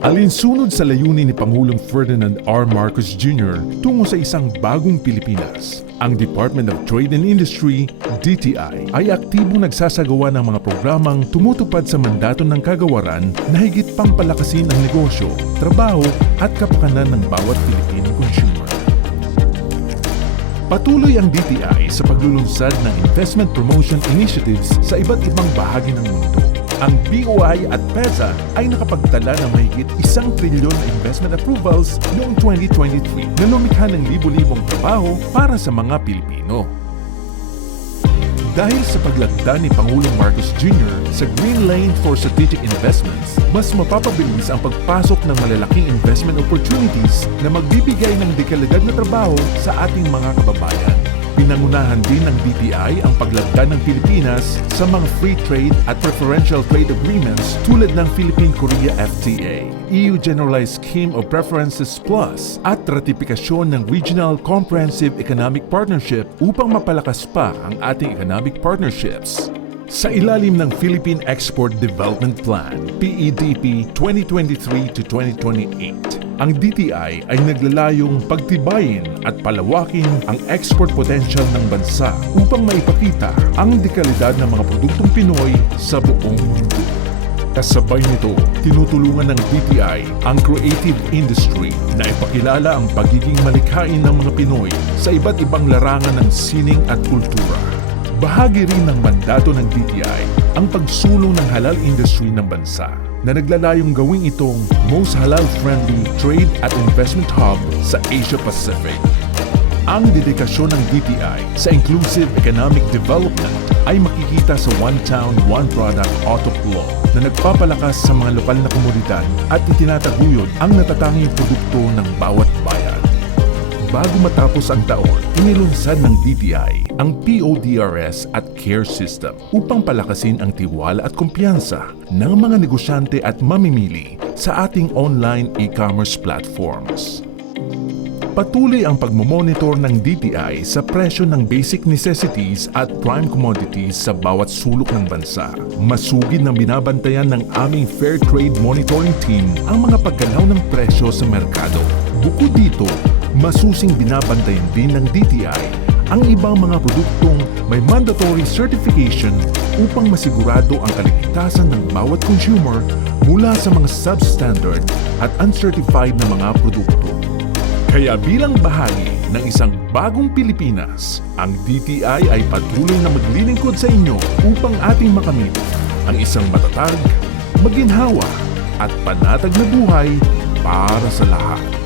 Alinsunod sa layunin ni Pangulong Ferdinand R. Marcos Jr. tungo sa isang bagong Pilipinas, ang Department of Trade and Industry, DTI, ay aktibong nagsasagawa ng mga programang tumutupad sa mandato ng kagawaran na higit pang palakasin ang negosyo, trabaho at kapakanan ng bawat Pilipino consumer. Patuloy ang DTI sa paglulunsad ng investment promotion initiatives sa iba't ibang bahagi ng mundo. Ang BOI at PEZA ay nakapagtala ng mahigit isang trilyon na investment approvals noong 2023 na lumikha ng libo-libong trabaho para sa mga Pilipino. Dahil sa paglagda ni Pangulong Marcos Jr. sa Green Lane for Strategic Investments, mas mapapabilis ang pagpasok ng malalaking investment opportunities na magbibigay ng dekalidad na trabaho sa ating mga kababayan. Pinangunahan din ng DTI ang paglagda ng Pilipinas sa mga free trade at preferential trade agreements tulad ng Philippine-Korea FTA, EU Generalized Scheme of Preferences Plus at ratifikasyon ng Regional Comprehensive Economic Partnership upang mapalakas pa ang ating economic partnerships. Sa ilalim ng Philippine Export Development Plan, E PEDP 2023 to 2028, ang DTI ay naglalayong pagtibayin at palawakin ang export potential ng bansa upang maipakita ang dekalidad ng mga produktong Pinoy sa buong mundo. Kasabay nito, tinutulungan ng DTI ang creative industry na ipakilala ang pagiging malikhain ng mga Pinoy sa iba't ibang larangan ng sining at kultura. Bahagi rin ng mandato ng DTI ang pagsulong ng halal industry ng bansa na naglalayong gawing itong most halal-friendly trade at investment hub sa Asia Pacific. Ang dedikasyon ng DTI sa inclusive economic development ay makikita sa One Town, One Product Auto Law na nagpapalakas sa mga lokal na komunidad at itinataguyod ang natatanging produkto ng bawat bayan. Bago matapos ang taon, inilunsad ng DTI ang PODRS at CARE system upang palakasin ang tiwala at kumpiyansa ng mga negosyante at mamimili sa ating online e-commerce platforms. Patuloy ang pagmomonitor ng DTI sa presyo ng basic necessities at prime commodities sa bawat sulok ng bansa. Masugid ng binabantayan ng aming Fair Trade Monitoring Team ang mga pagkalaw ng presyo sa merkado. Bukod dito, masusing binabantayan din ng DTI ang ibang mga produktong may mandatory certification upang masigurado ang kaligtasan ng bawat consumer mula sa mga substandard at uncertified na mga produkto. Kaya bilang bahagi ng isang bagong Pilipinas, ang DTI ay patuloy na maglilingkod sa inyo upang ating makamit ang isang matatag, maginhawa at panatag na buhay para sa lahat.